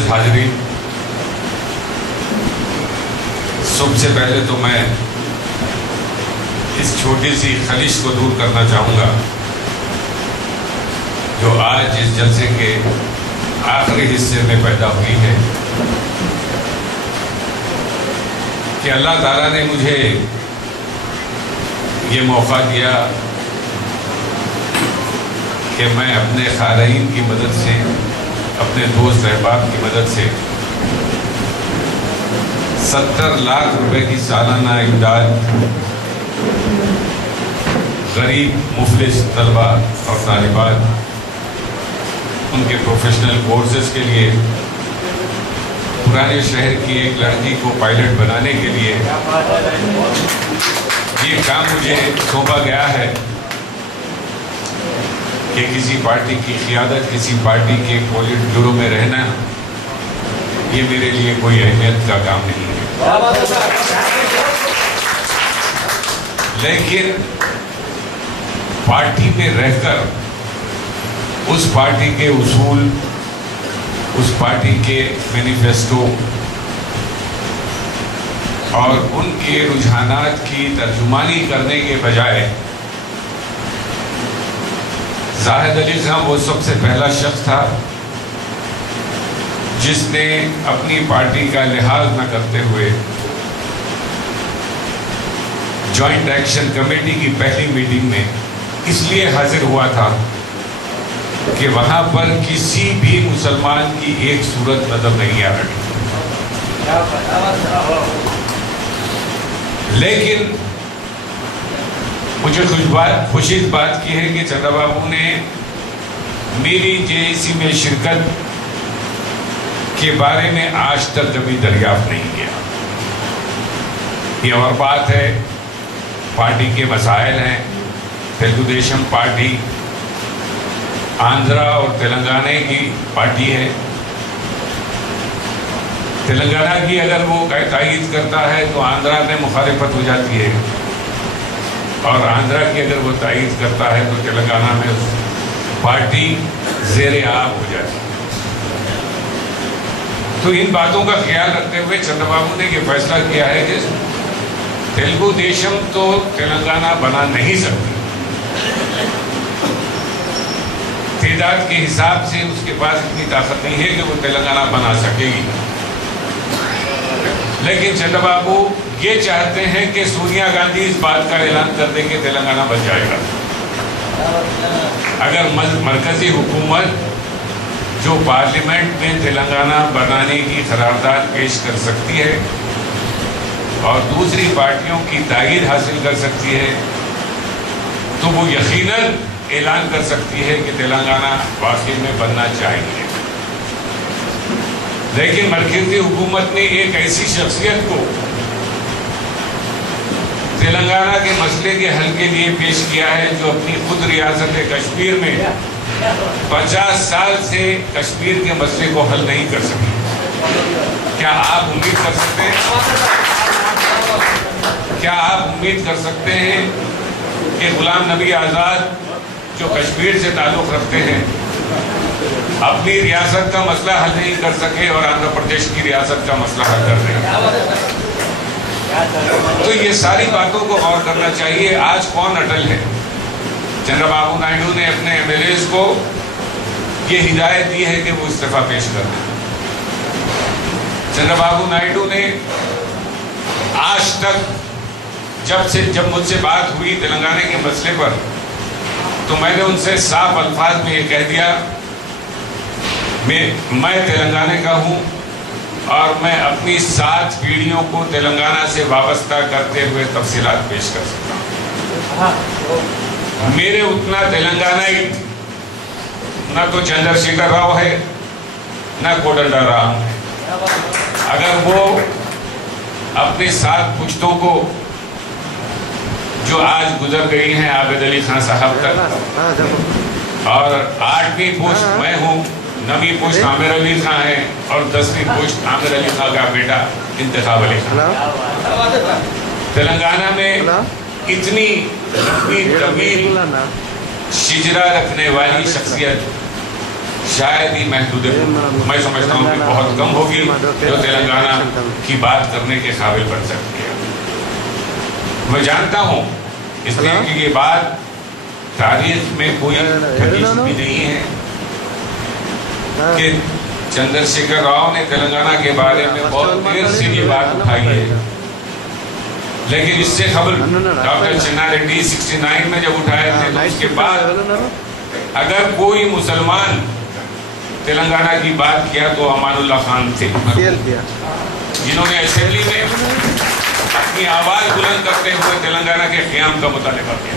معزز حاضرین، سب سے پہلے تو میں اس چھوٹی سی خلش کو دور کرنا چاہوں گا جو آج اس جلسے کے آخری حصے میں پیدا ہوئی ہے، کہ اللہ تعالیٰ نے مجھے یہ موقع دیا کہ میں اپنے خارئین کی مدد سے، اپنے دوست احباب کی مدد سے 70 لاکھ روپے کی سالانہ امداد غریب مفلس طلبہ اور طالبات ان کے پروفیشنل کورسز کے لیے، پرانے شہر کی ایک لڑکی کو پائلٹ بنانے کے لیے یہ کام مجھے سونپا گیا ہے کہ کسی پارٹی کی قیادت، کسی پارٹی کے پولٹ بیورو میں رہنا یہ میرے لیے کوئی اہمیت کا کام نہیں ہے، لیکن پارٹی میں رہ کر اس پارٹی کے اصول، اس پارٹی کے مینیفیسٹو اور ان کے رجحانات کی ترجمانی کرنے کے بجائے زاہد علی خان وہ سب سے پہلا شخص تھا جس نے اپنی پارٹی کا لحاظ نہ کرتے ہوئے جوائنٹ ایکشن کمیٹی کی پہلی میٹنگ میں اس لیے حاضر ہوا تھا کہ وہاں پر کسی بھی مسلمان کی ایک صورت نظر نہیں آ رہی، لیکن مجھے خوشی اس بات کی ہے کہ چندرا بابو نے میری JAC میں شرکت کے بارے میں آج تک کبھی دریافت نہیں کیا۔ یہ اور بات ہے، پارٹی کے مسائل ہیں، تیلگو دیشم پارٹی آندھرا اور تلنگانہ کی پارٹی ہے، تلنگانہ کی اگر وہ تائید کرتا ہے تو آندھرا میں مخالفت ہو جاتی ہے، اور آندھرا کی اگر وہ تائید کرتا ہے تو تلنگانہ میں پارٹی زیر آب ہو جاتی ہے۔ تو ان باتوں کا خیال رکھتے ہوئے چندرا بابو نے یہ فیصلہ کیا ہے کہ تیلگو دیشم تو تلنگانہ بنا نہیں سکتی، تعداد کے حساب سے اس کے پاس اتنی طاقت نہیں ہے کہ وہ تلنگانہ بنا سکے گی، لیکن چندرا بابو یہ چاہتے ہیں کہ سونیا گاندھی اس بات کا اعلان کر دیں کہ تلنگانہ بن جائے گا۔ اگر مرکزی حکومت جو پارلیمنٹ میں تلنگانہ بنانے کی قرارداد پیش کر سکتی ہے اور دوسری پارٹیوں کی تائید حاصل کر سکتی ہے تو وہ یقیناً اعلان کر سکتی ہے کہ تلنگانہ واقعی میں بننا چاہیے، لیکن مرکزی حکومت نے ایک ایسی شخصیت کو تلنگانہ کے مسئلے کے حل کے لیے پیش کیا ہے جو اپنی خود ریاست کشمیر میں 50 سال سے کشمیر کے مسئلے کو حل نہیں کر سکی۔ کیا آپ امید کر سکتے ہیں کہ غلام نبی آزاد جو کشمیر سے تعلق رکھتے ہیں اپنی ریاست کا مسئلہ حل نہیں کر سکے اور آندھرا پردیش کی ریاست کا مسئلہ حل کر دیں؟ تو یہ ساری باتوں کو غور کرنا چاہیے۔ آج کون اٹل ہے؟ چندرا بابو نائیڈو نے اپنے MLAs کو یہ ہدایت دی ہے کہ وہ استعفیٰ پیش کر دیں۔ چندرا بابو نائیڈو نے آج تک جب مجھ سے بات ہوئی تلنگانہ کے مسئلے پر تو میں نے ان سے صاف الفاظ میں یہ کہہ دیا میں تلنگانہ کا ہوں اور میں اپنی 7 پیڑھیوں کو تلنگانہ سے وابستہ کرتے ہوئے تفصیلات پیش کر سکتا ہوں۔ میرے اتنا تلنگانہ نہ تو چندر شیکھر راؤ ہے نہ کوڈنڈا رام ہے۔ اگر وہ اپنے 7 پشتوں کو جو آج گزر گئی ہیں عابد علی خان صاحب تک، اور 8ویں پشت میں ہوں، 9ویں پشت عامر علی خان ہے اور 10ویں پشت عامر علی خان کا بیٹا انتخاب علی خان۔ تلنگانہ میں اتنی طویل شجرہ رکھنے والی شخصیت شاید ہی محدود ہے، میں سمجھتا ہوں کہ بہت کم ہوگی جو تلنگانہ کی بات کرنے کے قابل بن سکتی ہے۔ میں جانتا ہوں اس لیے کہ یہ بات تاریخ میں کوئی حدیث بھی نہیں ہے کہ چندر شیکھر راؤ نے تلنگانہ کے بارے میں بہت دیر سے یہ بات اٹھائی ہے، لیکن اس سے قبل ڈاکٹر چنا ریڈی 69 میں جب اٹھائے تھے تو اس کے بعد اگر کوئی مسلمان تلنگانہ کی بات کیا تو امان اللہ خان تھے، جنہوں نے اسمبلی میں اپنی آواز بلند کرتے ہوئے تلنگانہ کے قیام کا مطالبہ کیا،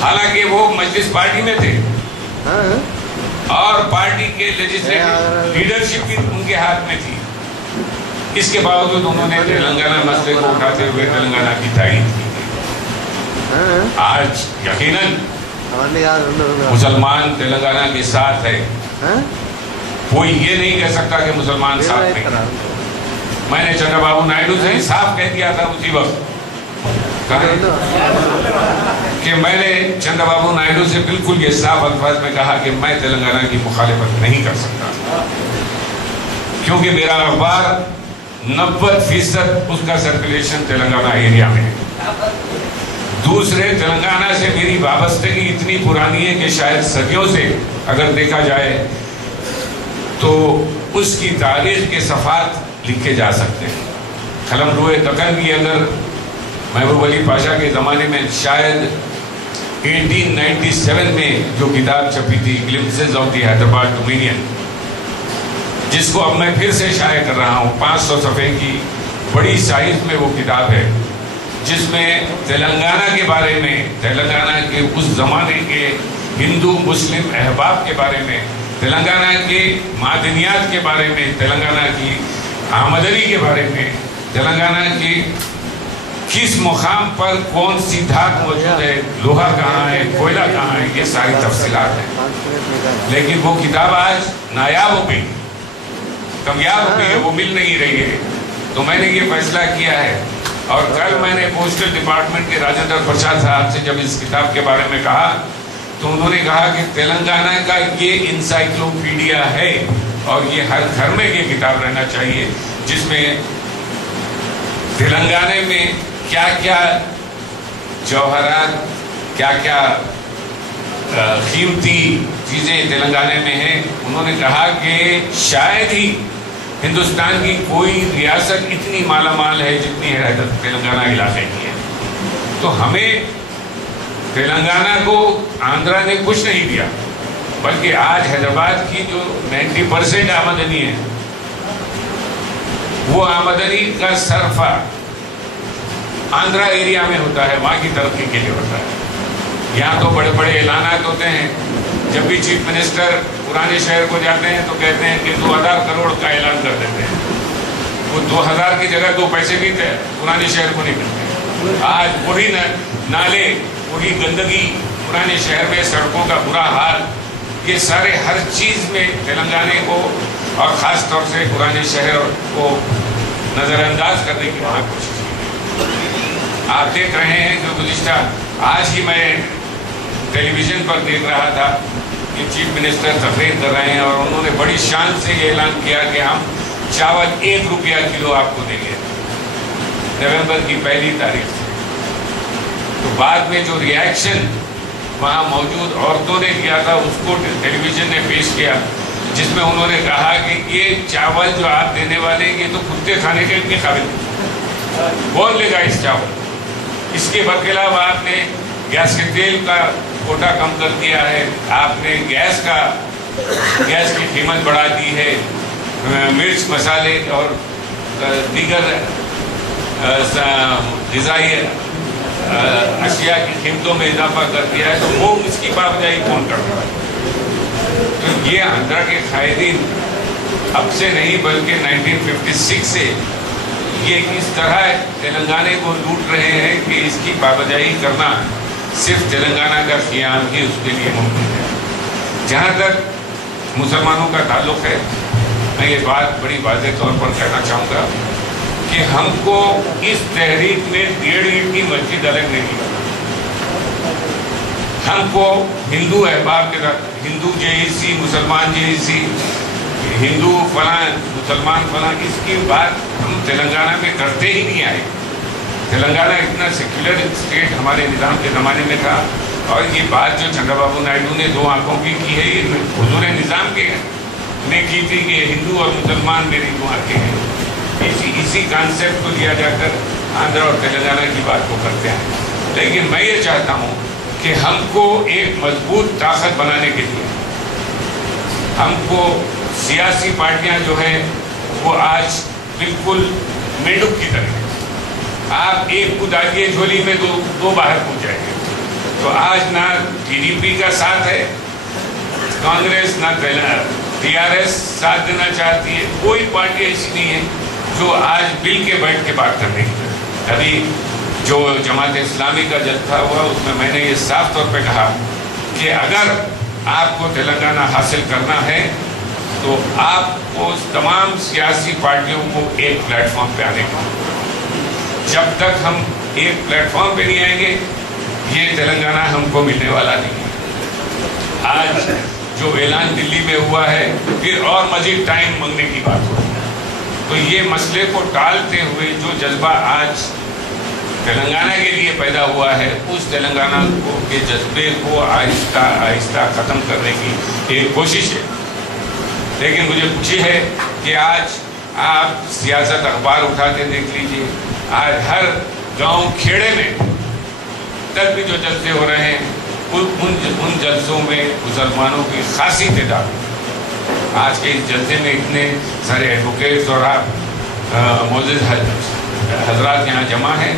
حالانکہ وہ مجلس پارٹی میں تھے اور پارٹی کے لیجسلیٹو لیڈرشپ بھی ان کے ہاتھ میں تھی، اس کے باوجود انہوں نے تلنگانہ مسئلے کو اٹھاتے ہوئے تلنگانہ کی تائید کی۔ آج یقیناً مسلمان تلنگانہ کے ساتھ ہے، کوئی یہ نہیں کہہ سکتا کہ مسلمان ساتھ نہیں۔ میں نے چندر بابو نائیڈو سے صاف کہہ دیا تھا اسی وقت کہ میں نے چندر بابو نائیڈو سے بالکل یہ صاف الفاظ میں کہا کہ میں تلنگانہ کی مخالفت نہیں کر سکتا، کیونکہ میرا اخبار 90% اس کا سرکولیشن تلنگانہ ایریا میں ہے۔ دوسرے، تلنگانہ سے میری وابستگی اتنی پرانی ہے کہ شاید صدیوں سے اگر دیکھا جائے تو اس کی تاریخ کے صفحات لکھے جا سکتے ہیں۔ قلمرو دکن کی اگر محبوب علی پاشا کے زمانے میں شاید 1897 میں جو کتاب چھپی تھی glimpses of the Hyderabad dominion, جس کو اب میں پھر سے شائع کر رہا ہوں، 500 صفحے کی بڑی سائز میں وہ کتاب ہے، جس میں تلنگانہ کے بارے میں، تلنگانہ کے اس زمانے کے ہندو مسلم احباب کے بارے میں، تلنگانہ کے معدنیات کے بارے میں، تلنگانہ کی آمدنی کے بارے میں، تلنگانہ کی کس مقام پر کون سی دھات موجود ہے، لوہا کہاں ہے، کوئلہ کہاں ہے، یہ ساری تفصیلات ہیں۔ لیکن وہ کتاب آج نایاب ہو گئی، کمیاب ہو گئی ہے، وہ مل نہیں رہی ہے۔ تو میں نے یہ فیصلہ کیا ہے، اور کل میں نے پوسٹل ڈپارٹمنٹ کے راجندر پرساد صاحب سے جب اس کتاب کے بارے میں کہا تو انہوں نے کہا کہ تلنگانہ کا یہ انسائکلوپیڈیا ہے اور یہ ہر گھر میں یہ کتاب رہنا چاہیے، جس میں تلنگانہ میں کیا کیا جوہرات، کیا کیا قیمتی چیزیں تلنگانہ میں ہیں۔ انہوں نے کہا کہ شاید ہی ہندوستان کی کوئی ریاست اتنی مالا مال ہے جتنی تلنگانہ علاقے کی ہے۔ تو ہمیں تلنگانہ کو آندھرا نے کچھ نہیں دیا، بلکہ آج حیدرآباد کی جو 90% آمدنی ہے، وہ آمدنی کا صرفہ آندھرا ایریا میں ہوتا ہے، وہاں کی ترقی کے لیے ہوتا ہے۔ یہاں تو بڑے بڑے اعلانات ہوتے ہیں، جب بھی چیف منسٹر پرانے شہر کو جاتے ہیں تو کہتے ہیں کہ 2000 کروڑ کا اعلان کر دیتے ہیں، وہ 2000 کی جگہ 2 پیسے بھی تھے پرانے شہر کو نہیں ملتے۔ آج وہی نالے، وہی گندگی پرانے شہر میں، سڑکوں کا برا حال، یہ سارے ہر چیز میں تلنگانہ کو اور خاص طور سے پرانے شہر کو نظر انداز کرنے کی وہاں کوشش کی۔ آپ دیکھ رہے ہیں کہ گزشتہ آج ہی میں ٹیلی ویژن پر دیکھ رہا تھا کہ چیف منسٹر تقریر کر رہے ہیں اور انہوں نے بڑی شان سے یہ اعلان کیا کہ ہم چاول 1 روپیہ کلو آپ کو دیں گے نومبر کی 1 تاریخ سے۔ تو بعد میں جو ری ایکشن وہاں موجود عورتوں نے کیا تھا اس کو ٹیلی ویژن نے پیش کیا، جس میں انہوں نے کہا کہ یہ چاول جو آپ دینے والے ہیں یہ تو کتے کھانے کے اتنے قابل نہیں، کون لے گا اس چاول؟ اس کے برخلاف آپ نے گیس کے تیل کا کوٹا کم کر دیا ہے، آپ نے گیس کی قیمت بڑھا دی ہے، مرچ مسالے اور دیگر غذائی اشیاء کی قیمتوں میں اضافہ کر دیا ہے، تو وہ اس کی پابجائی کون کر رہا ہے؟ تو یہ آندھرا کے قائدین اب سے نہیں بلکہ 1956 سے یہ اس طرح تلنگانہ کو لوٹ رہے ہیں کہ اس کی پابجائی کرنا صرف تلنگانہ کا قیام ہی اس کے لیے ممکن ہے۔ جہاں تک مسلمانوں کا تعلق ہے، میں یہ بات بڑی واضح طور پر کہنا چاہوں گا کہ ہم کو اس تحریک میں 1.5 اینٹ کی مسجد الگ نہیں کرنا۔ ہم کو ہندو احباب کے ساتھ ہندو JEC، مسلمان JEC، ہندو فلاں مسلمان فلاں، اس کی بات ہم تلنگانہ میں کرتے ہی نہیں آئے. تلنگانہ اتنا سیکولر اسٹیٹ ہمارے نظام کے زمانے میں تھا، اور یہ بات جو چندرا بابو نائیڈو نے 2 آنکھوں کی ہے، یہ حضور نظام کے نے کی تھی کہ ہندو اور مسلمان میری 2 آنکھیں ہیں. اسی کانسیپٹ کو لیا جا کر آندھرا اور تلنگانہ کی بات کو کرتے ہیں. لیکن میں یہ چاہتا ہوں کہ ہم کو ایک مضبوط طاقت بنانے کے لیے ہم کو سیاسی پارٹیاں جو ہیں وہ آج بالکل مینڈک کی طرح ہیں. آپ ایک کو ڈالیے جھولی میں دو باہر پہنچ جائیں گے. تو آج نہ TDP کا ساتھ ہے کانگریس، نہ TRS ساتھ دینا چاہتی ہے. کوئی پارٹی ایسی نہیں ہے جو آج مل کے بیٹھ کے بات کرنے کی. ابھی جو جماعت اسلامی کا جلسہ ہوا اس میں نے یہ صاف طور پہ کہا کہ اگر آپ کو تلنگانہ حاصل کرنا ہے تو آپ کو تمام سیاسی پارٹیوں کو ایک پلیٹ فارم پہ آنے کا. جب تک ہم ایک پلیٹ فارم پہ نہیں آئیں گے یہ تلنگانہ ہم کو ملنے والا نہیں ہے. آج جو اعلان دلی میں ہوا ہے پھر اور مزید ٹائم مانگنے کی بات ہو. تو یہ مسئلے کو ٹالتے ہوئے جو جذبہ آج تلنگانہ کے لیے پیدا ہوا ہے اس تلنگانہ کے جذبے کو آہستہ آہستہ ختم کرنے کی ایک کوشش ہے. لیکن مجھے خوشی ہے کہ آج آپ سیاست اخبار اٹھا کے دیکھ لیجئے، آج ہر گاؤں کھیڑے میں تک بھی جو جلسے ہو رہے ہیں ان جلسوں میں مسلمانوں کی خاصی تعداد. آج کے اس جلسے میں اتنے سارے ایڈوکیٹس اور آپ معزز حضرات یہاں جمع ہیں،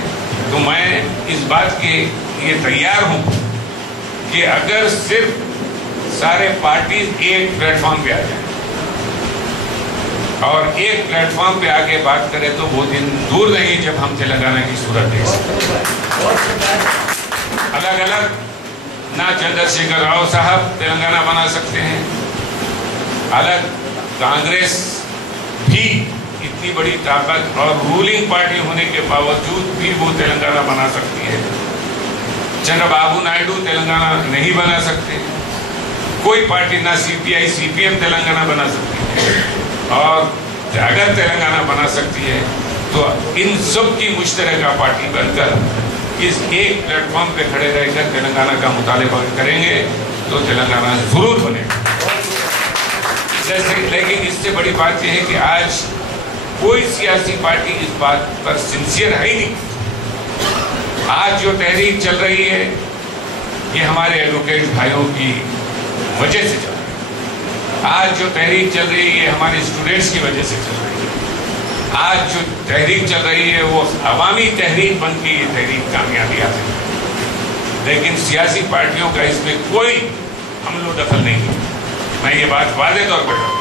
تو میں اس بات کے لیے تیار ہوں کہ اگر صرف سارے پارٹیز ایک پلیٹ فارم پہ آ جائیں اور ایک پلیٹ فارم پہ آ کے بات کریں تو وہ دن دور نہیں جب ہم تلنگانہ کی صورت دیکھ سکتے ہیں. الگ الگ نہ چندر شیکھر راؤ صاحب تلنگانہ بنا سکتے ہیں، الگ کانگریس بھی اتنی بڑی طاقت اور رولنگ پارٹی ہونے کے باوجود بھی وہ تلنگانہ بنا سکتی ہے. چندرا بابو نائیڈو تلنگانہ نہیں بنا سکتے. کوئی پارٹی نہ CPI CPM تلنگانہ بنا سکتی ہے. اور اگر تلنگانہ بنا سکتی ہے تو ان سب کی مشترکہ پارٹی بن کر اس ایک پلیٹ فارم پہ کھڑے رہ کر تلنگانہ کا مطالبہ کریں گے تو تلنگانہ ضرور بنے گا. لیکن اس سے بڑی بات یہ ہے کہ آج کوئی سیاسی پارٹی اس بات پر سنسیئر ہے ہی نہیں. آج جو تحریک چل رہی ہے یہ ہمارے ایڈوکیٹ بھائیوں کی وجہ سے چل رہی ہے. آج جو تحریک چل رہی ہے ہمارے اسٹوڈنٹس کی وجہ سے چل رہی ہے. آج جو تحریک چل رہی ہے وہ عوامی تحریک بن کے یہ تحریک کامیابی حاصل ہے. لیکن سیاسی پارٹیوں کا اس میں کوئی حمل و دخل نہیں ہے. میں یہ بات واضح طور پر